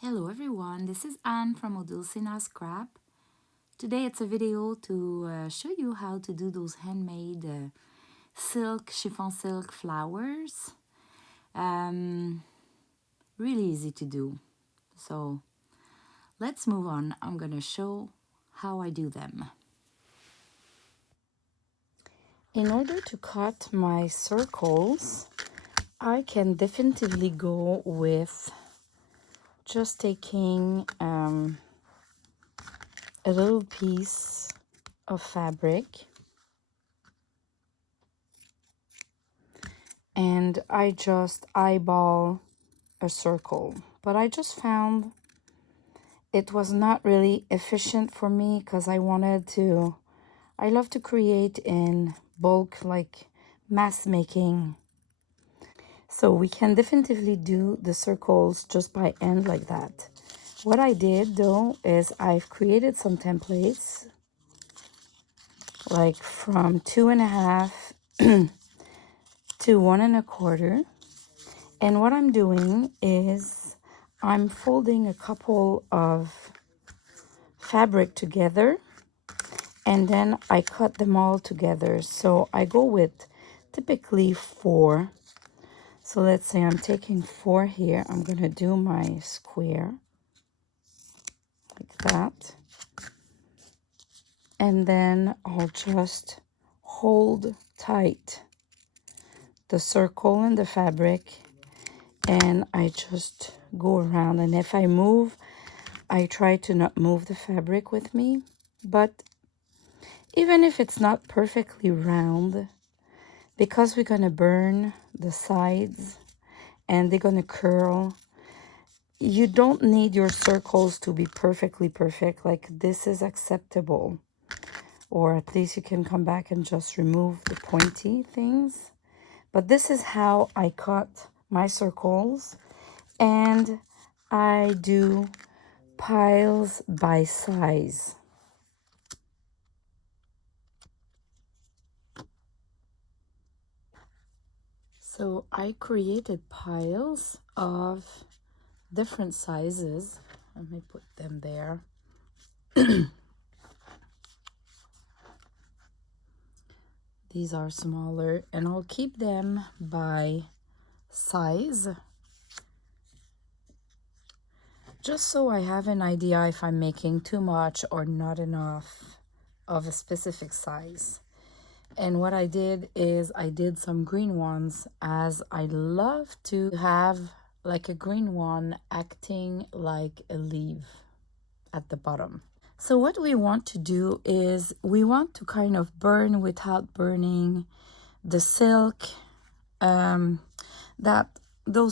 Hello everyone, this is Anne from Odulcina Scrap. Today it's a video to show you how to do those handmade chiffon silk flowers. Really easy to do. So let's move on. I'm going to show how I do them. In order to cut my circles, I can definitively go with just taking a little piece of fabric and I just eyeball a circle, but I just found it was not really efficient for me because I love to create in bulk, like mass making. So we can definitively do the circles just by hand like that. What I did though is I've created some templates like from 2.5 to 1.25. And what I'm doing is I'm folding a couple of fabric together and then I cut them all together. So I go with typically 4. So let's say I'm taking 4 here. I'm going to do my square like that. And then I'll just hold tight the circle in the fabric and I just go around. And if I move, I try to not move the fabric with me. But even if it's not perfectly round, because we're going to burn the sides and they're going to curl, you don't need your circles to be perfectly perfect. Like this is acceptable. Or at least you can come back and just remove the pointy things. But this is how I cut my circles. And I do piles by size. So I created piles of different sizes. Let me put them there. These are smaller and I'll keep them by size. Just so I have an idea if I'm making too much or not enough of a specific size. And what I did is I did some green ones, as I love to have like a green one acting like a leaf at the bottom. So what we want to do is we want to kind of burn without burning the silk, those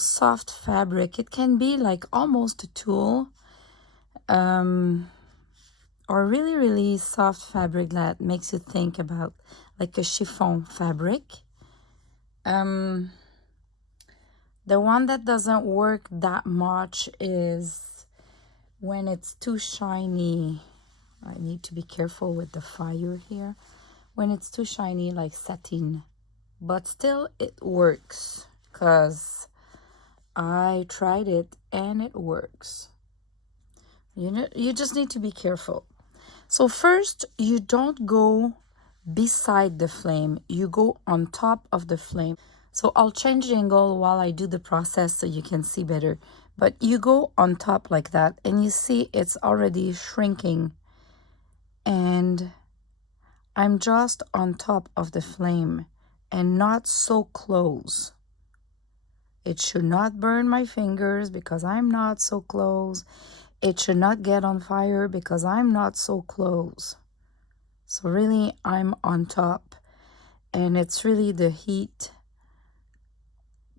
soft fabric. It can be like almost a tulle, or really soft fabric that makes you think about like a chiffon fabric. The one that doesn't work that much is when it's too shiny. I need to be careful with the fire here. When it's too shiny, like satin. But still it works because I tried it and it works. You just need to be careful. So first, you don't go beside the flame, you go on top of the flame. So I'll change the angle while I do the process so you can see better. But you go on top like that and you see it's already shrinking. And I'm just on top of the flame and not so close. It should not burn my fingers because I'm not so close. It should not get on fire because I'm not so close. So really, I'm on top. And it's really the heat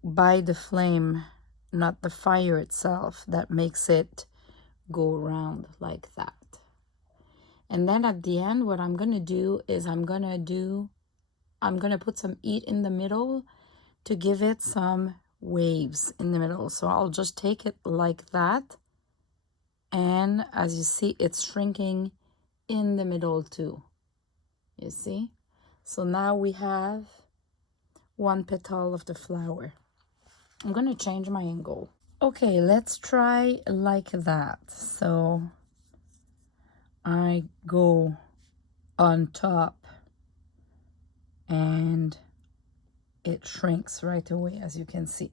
by the flame, not the fire itself, that makes it go around like that. And then at the end, what I'm going to do is I'm going to put some heat in the middle to give it some waves in the middle. So I'll just take it like that. And as you see, it's shrinking in the middle too. You see? So now we have one petal of the flower. I'm going to change my angle. Okay, let's try like that. So I go on top and it shrinks right away, as you can see.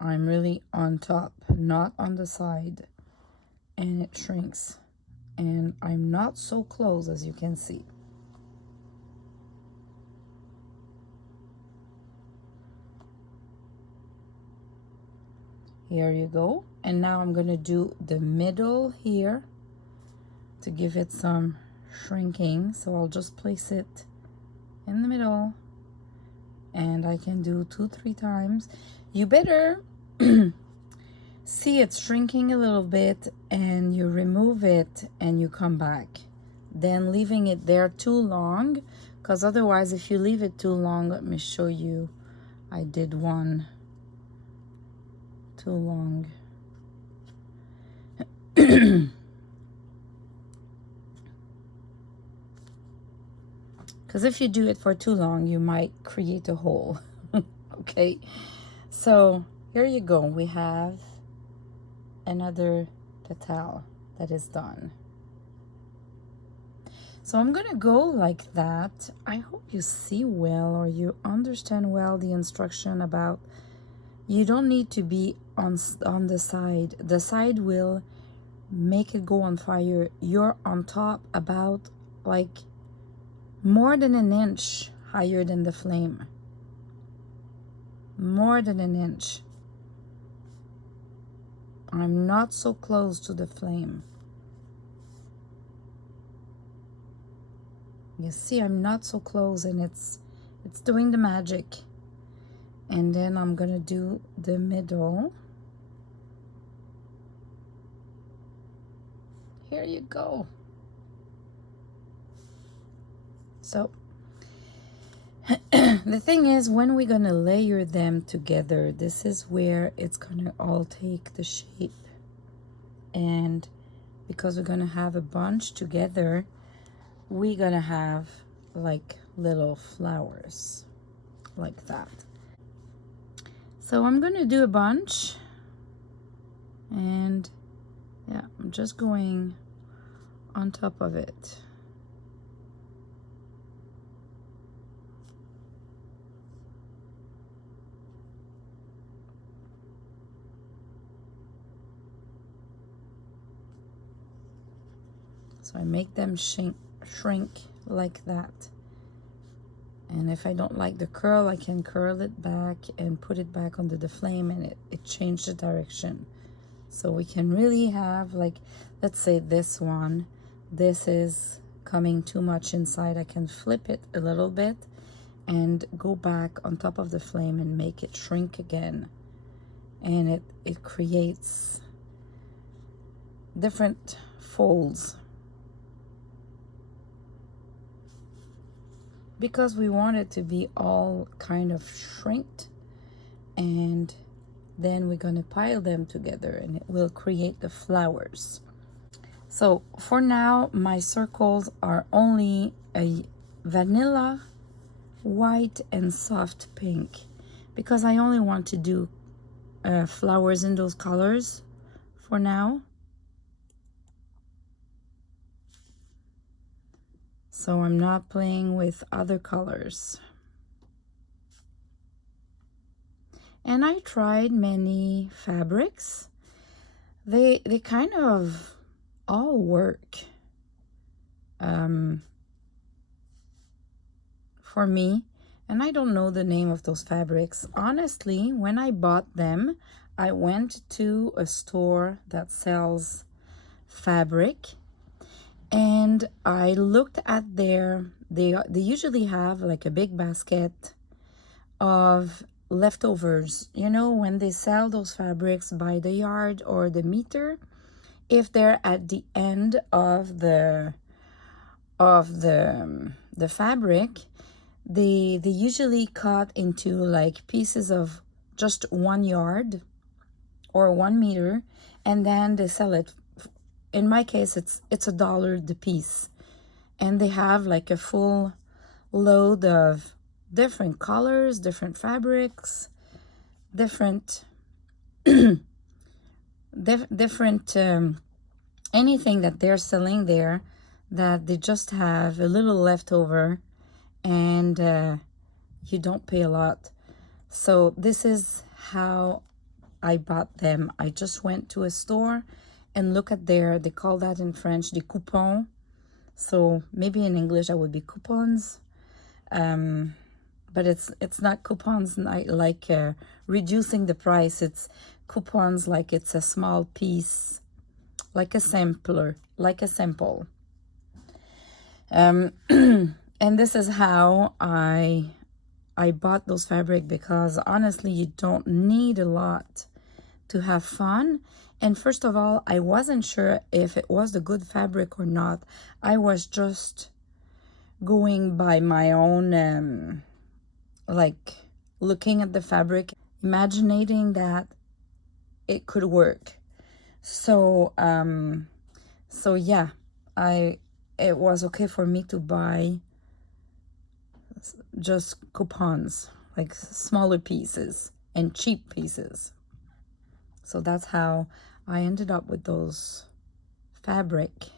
I'm really on top, not on the side, and it shrinks. And I'm not so close, as you can see. Here you go. And now I'm going to do the middle here to give it some shrinking. So I'll just place it in the middle, and I can do 2-3 times. You better see it's shrinking a little bit, and you remove it and you come back. Then leaving it there too long, because otherwise if you leave it too long, let me show you. I did one too long. Because if you do it for too long, you might create a hole. Okay, so here you go. We have another petal that is done. So I'm gonna go like that. I hope you see well, or you understand well the instruction about you don't need to be on the side. The side will make it go on fire. You're on top about like more than an inch higher than the flame. More than an inch. I'm not so close to the flame. You see, I'm not so close, and it's doing the magic. And then I'm gonna do the middle. Here you go. So the thing is, when we're gonna layer them together, this is where it's gonna all take the shape. And because we're gonna have a bunch together, we're gonna have like little flowers like that. So I'm gonna do a bunch, and yeah, I'm just going on top of it. So I make them shrink like that. And if I don't like the curl, I can curl it back and put it back under the flame, and it changed the direction. So we can really have, like, let's say this one, this is coming too much inside. I can flip it a little bit and go back on top of the flame and make it shrink again. And it creates different folds. Because we want it to be all kind of shrinked, and then we're going to pile them together, and it will create the flowers. So for now, my circles are only a vanilla, white, and soft pink, because I only want to do flowers in those colors for now. So I'm not playing with other colors. And I tried many fabrics. They kind of all work for me. And I don't know the name of those fabrics. Honestly, when I bought them, I went to a store that sells fabric, and I looked at they usually have like a big basket of leftovers. You know, when they sell those fabrics by the yard or the meter, if they're at the end of the fabric, they usually cut into like pieces of just 1 yard or 1 meter, and then they sell it. In my case, it's $1 the piece, and they have like a full load of different colors, different fabrics, different different anything that they're selling there that they just have a little leftover, and you don't pay a lot. So this is how I bought them. I just went to a store and look at they call that in French, the coupons. So maybe in English that would be coupons. But it's not coupons like reducing the price. It's coupons like it's a small piece, like a sampler, like a sample. And this is how I bought those fabric, because honestly you don't need a lot to have fun. And first of all, I wasn't sure if it was the good fabric or not. I was just going by my own like looking at the fabric, imagining that it could work. So yeah, it was okay for me to buy just coupons, like smaller pieces and cheap pieces. So that's how I ended up with those fabric.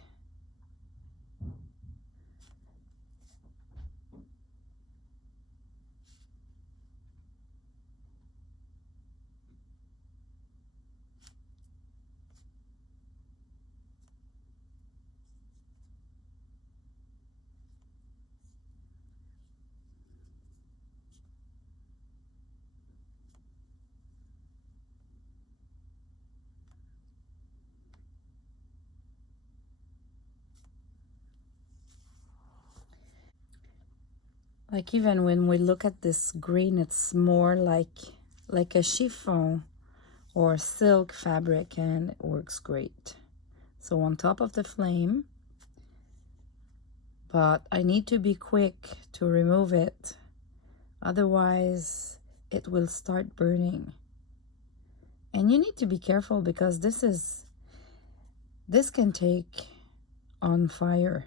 Like even when we look at this green, it's more like a chiffon or silk fabric, and it works great. So on top of the flame, but I need to be quick to remove it, otherwise it will start burning. And you need to be careful, because this can take on fire.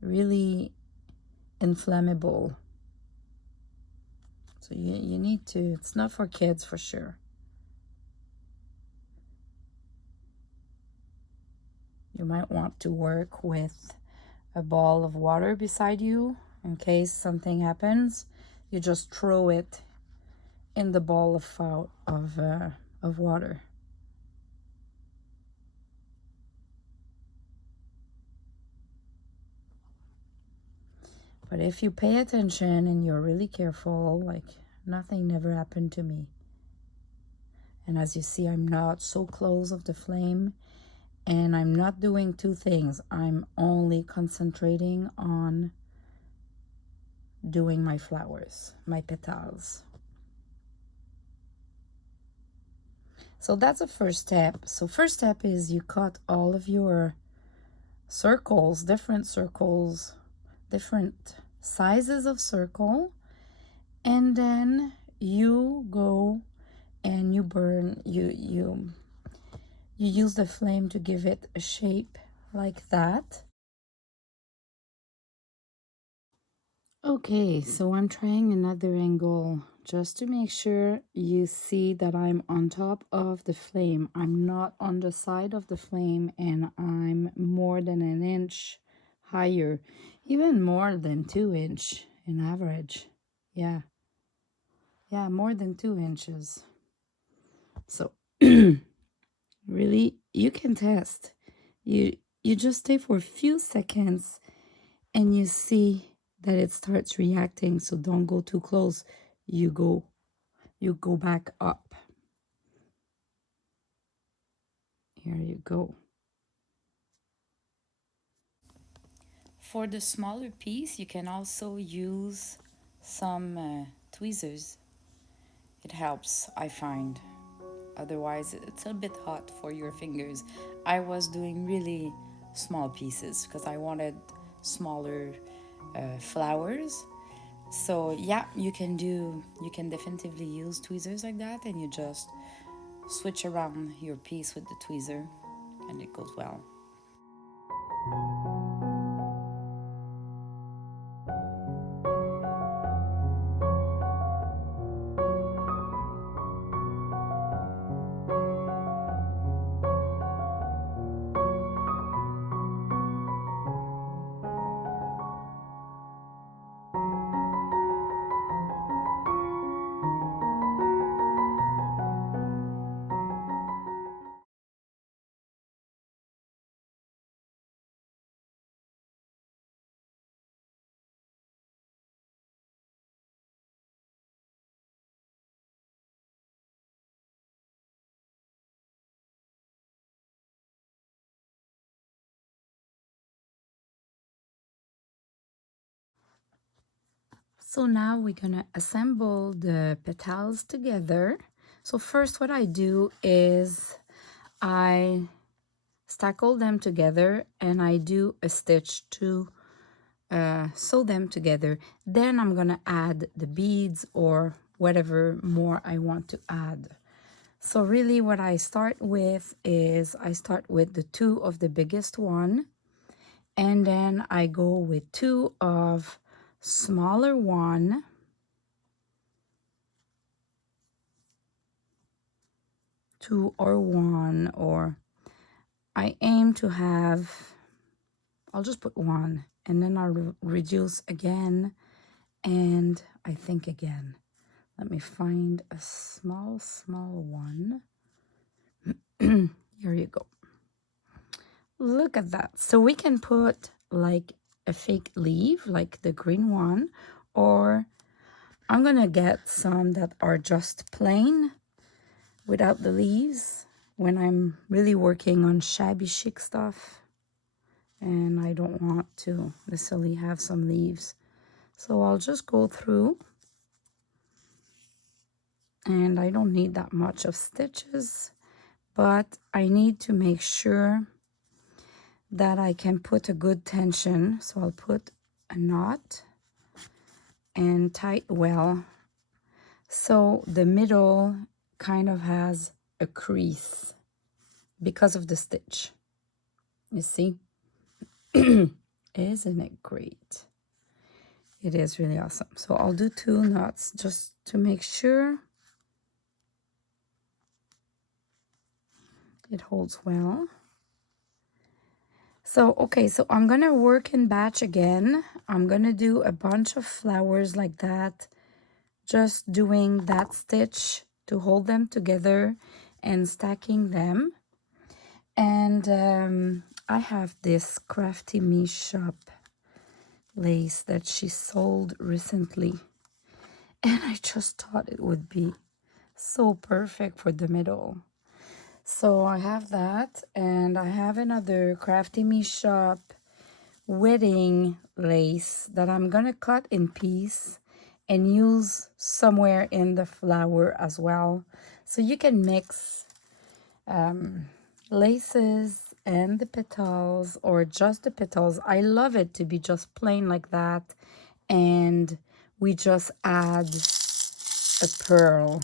Really inflammable. So you need to, it's not for kids for sure. You might want to work with a ball of water beside you in case something happens. You just throw it in the ball of water. But if you pay attention and you're really careful, like nothing never happened to me. And as you see, I'm not so close of the flame, and I'm not doing two things. I'm only concentrating on doing my flowers, my petals. So that's the first step. So first step is you cut all of your circles, different sizes of circle, and then you go and you burn, you use the flame to give it a shape like that. Okay, so I'm trying another angle just to make sure you see that I'm on top of the flame. I'm not on the side of the flame, and I'm more than an inch higher, even more than 2 inch in average. Yeah, more than 2 inches. So really, you can test. You just stay for a few seconds and you see that it starts reacting. So don't go too close. You go back up. Here you go. For the smaller piece, you can also use some tweezers. It helps, I find. Otherwise, it's a bit hot for your fingers. I was doing really small pieces because I wanted smaller flowers. So yeah, you can definitively use tweezers like that, and you just switch around your piece with the tweezer and it goes well. So now we're gonna assemble the petals together. So first what I do is I stack all them together and I do a stitch to sew them together. Then I'm gonna add the beads or whatever more I want to add. So really what I start with is I start with the two of the biggest one, and then I go with two of smaller one, two or one, or I aim to have, I'll just put one, and then I'll reduce again, and I think again. Let me find a small one. Here you go. Look at that. So we can put like a fake leaf, like the green one, or I'm gonna get some that are just plain without the leaves when I'm really working on shabby chic stuff and I don't want to necessarily have some leaves. So I'll just go through, and I don't need that much of stitches, but I need to make sure that I can put a good tension. So I'll put a knot and tie it well. So the middle kind of has a crease because of the stitch. You see? Isn't it great? It is really awesome. So I'll do 2 knots just to make sure it holds well. So, okay, so I'm gonna work in batch again. I'm gonna do a bunch of flowers like that, just doing that stitch to hold them together and stacking them. And I have this Crafty Me shop lace that she sold recently, and I just thought it would be so perfect for the middle. So I have that, and I have another Crafty Me shop wedding lace that I'm gonna cut in piece and use somewhere in the flower as well. So you can mix laces and the petals, or just the petals. I love it to be just plain like that, and we just add a pearl.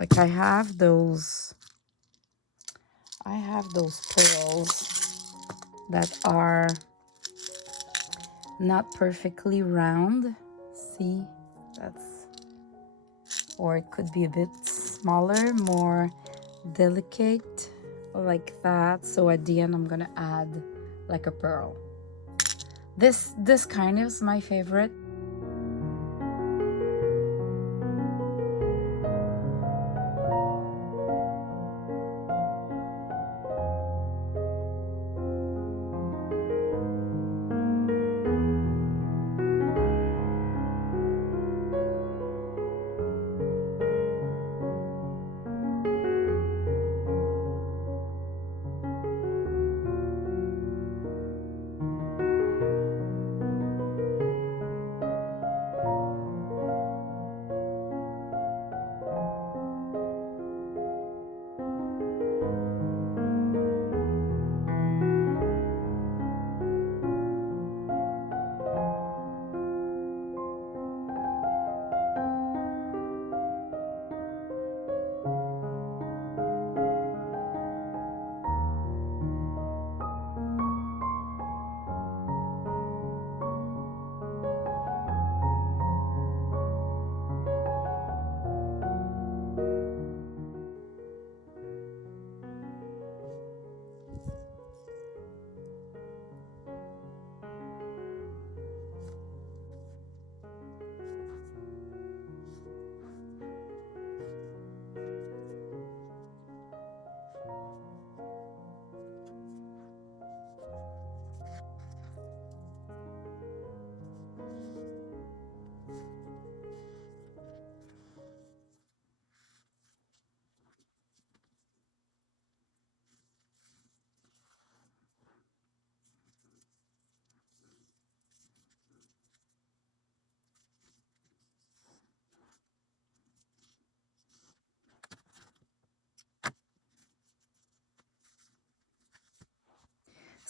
Like I have those pearls that are not perfectly round. See, that's, or it could be a bit smaller, more delicate like that. So at the end I'm gonna add like a pearl. This kind is my favorite.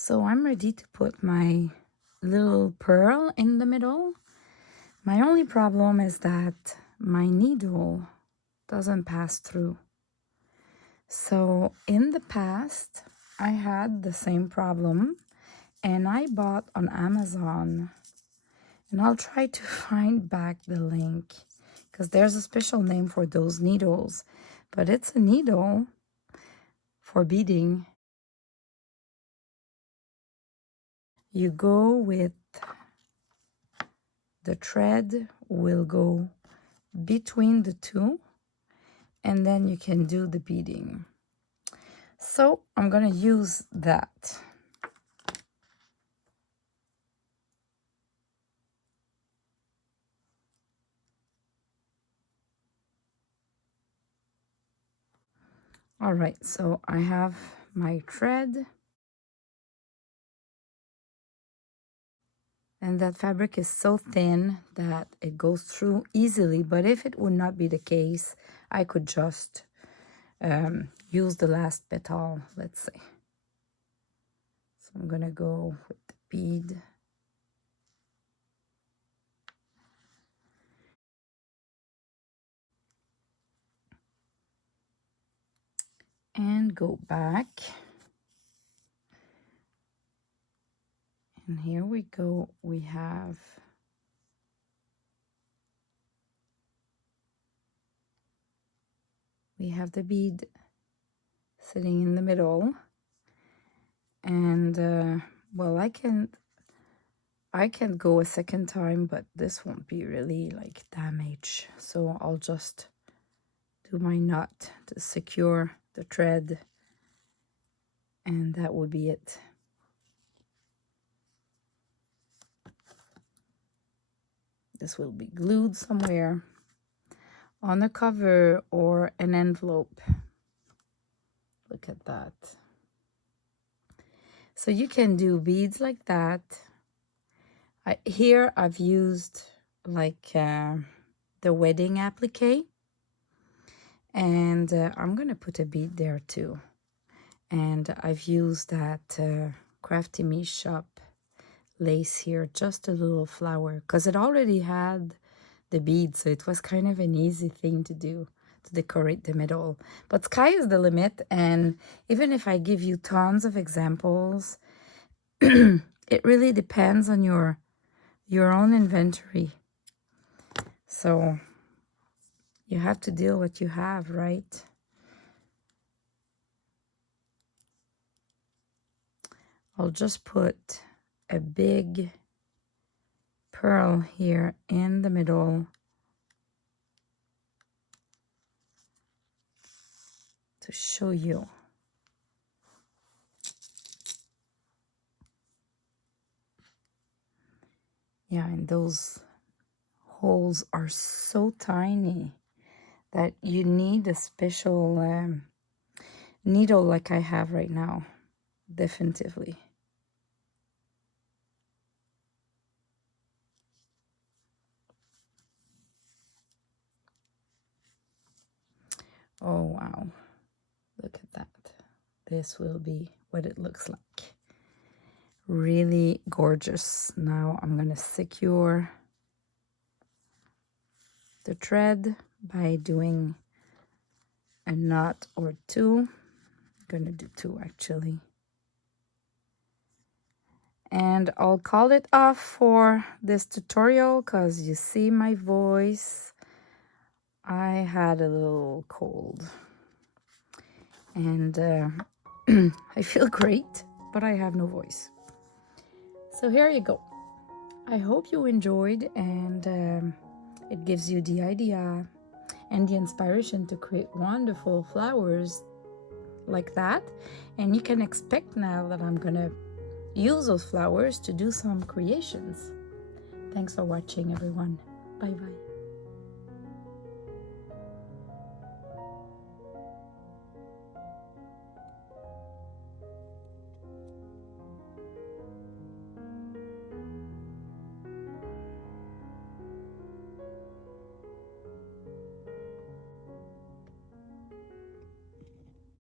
So I'm ready to put my little pearl in the middle. My only problem is that my needle doesn't pass through. So in the past, I had the same problem, and I bought on Amazon, and I'll try to find back the link because there's a special name for those needles, but it's a needle for beading. You go with the thread, will go between the two, and then you can do the beading. So I'm gonna use that. All right, so I have my thread, and that fabric is so thin that it goes through easily, but if it would not be the case, I could just use the last petal, let's say. So I'm gonna go with the bead. And go back. And here we go, we have the bead sitting in the middle. And well, I can go a second time, but this won't be really like damage. So I'll just do my knot to secure the thread, and that would be it. This will be glued somewhere on a cover or an envelope. Look at that. So you can do beads like that. Here I've used like the wedding applique, and I'm gonna put a bead there too. And I've used that Crafty Me Shop lace here, just a little flower, because it already had the bead, so it was kind of an easy thing to do to decorate the middle. But sky is the limit, and even if I give you tons of examples, it really depends on your own inventory. So you have to deal what you have, right? I'll just put a big pearl here in the middle to show you. Yeah, and those holes are so tiny that you need a special needle like I have right now, definitively. Oh, wow. Look at that. This will be what it looks like. Really gorgeous. Now I'm going to secure the thread by doing a knot or two. I'm going to do two actually. And I'll call it off for this tutorial because you see my voice. I had a little cold. And I feel great, but I have no voice. So here you go. I hope you enjoyed, and it gives you the idea and the inspiration to create wonderful flowers like that. And you can expect now that I'm gonna use those flowers to do some creations. Thanks for watching, everyone. Bye bye.